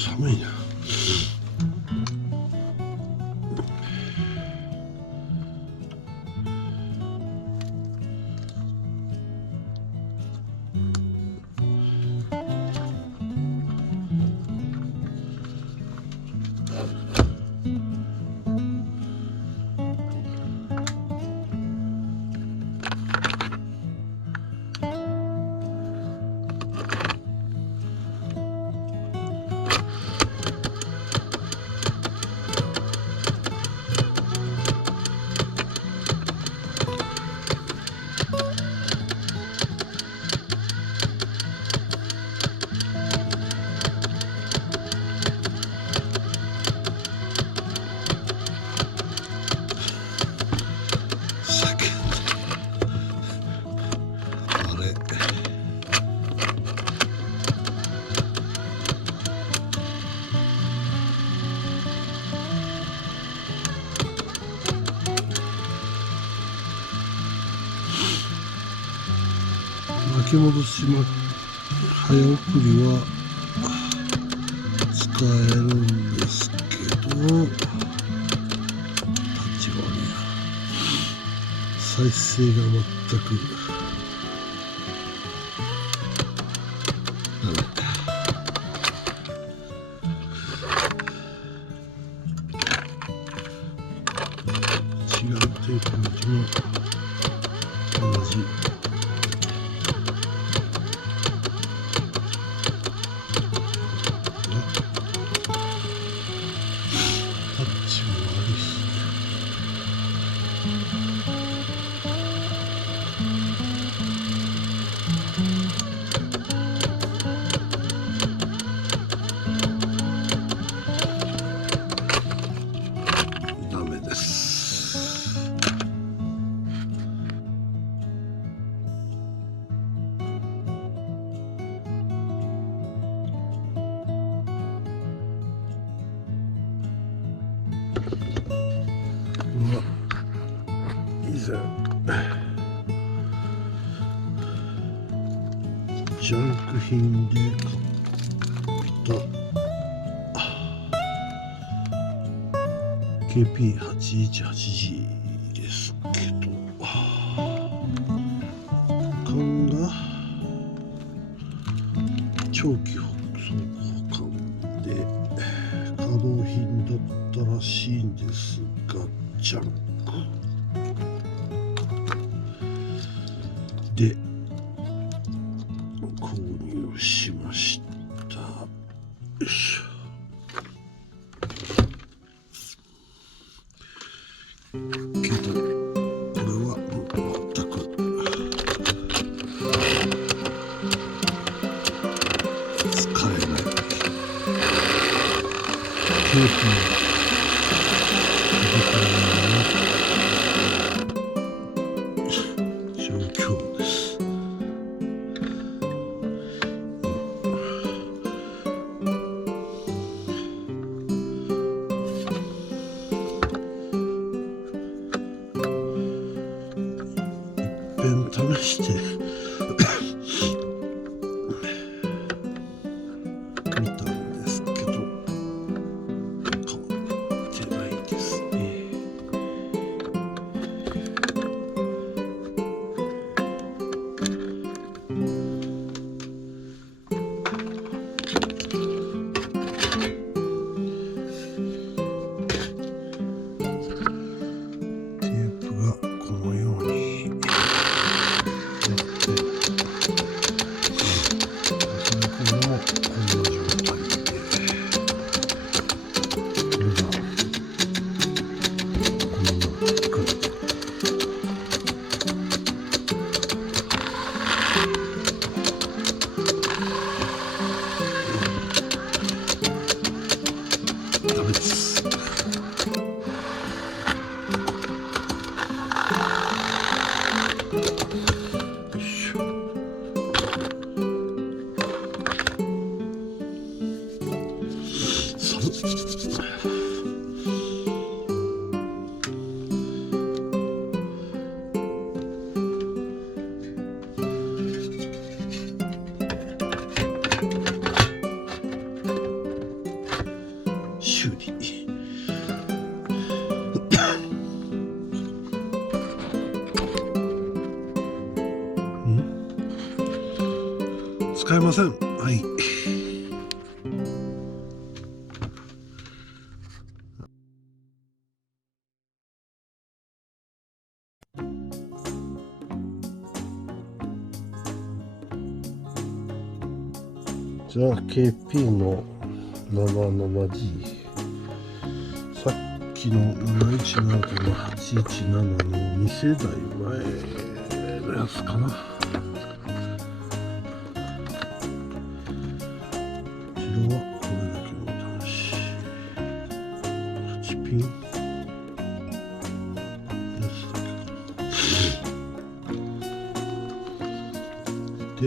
寒いな。巻き戻し早送りは使えるんですけど、タッチが悪いな。再生が全くダメ。違うテープの字も同じ。ジャンク品で買った KP818G ですけど、缶が長期保管で稼働品だったらしいんですが、ジャンクで購入しました。よいしょ。けどこれは全く使えない。テープの状況です。試してみたんですけど、変わってないですね。テープがこのようにダメです。修理。使えません。はい。じゃあ KP の 77D、 さっきの717との817の2世代前のやつかな。こちらはこれだけの試し。8ピンやつだけかな。で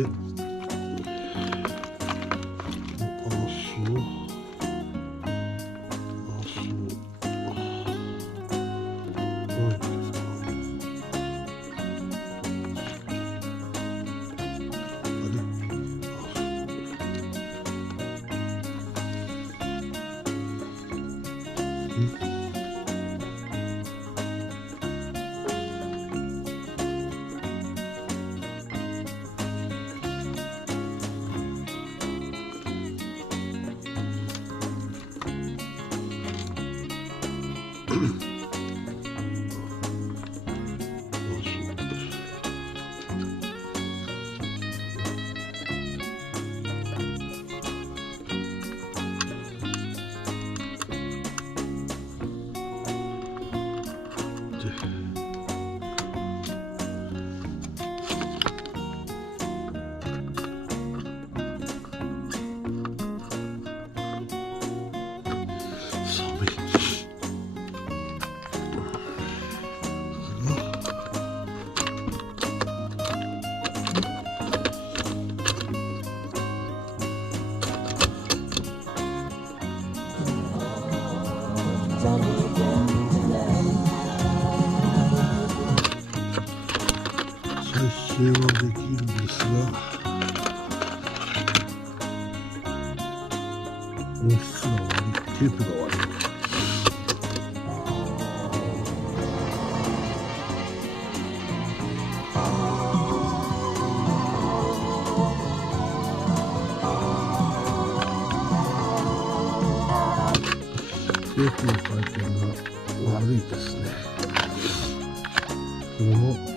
再生はできるんですが、音質が悪い、テープが悪い。テープの回転が悪いですね。これも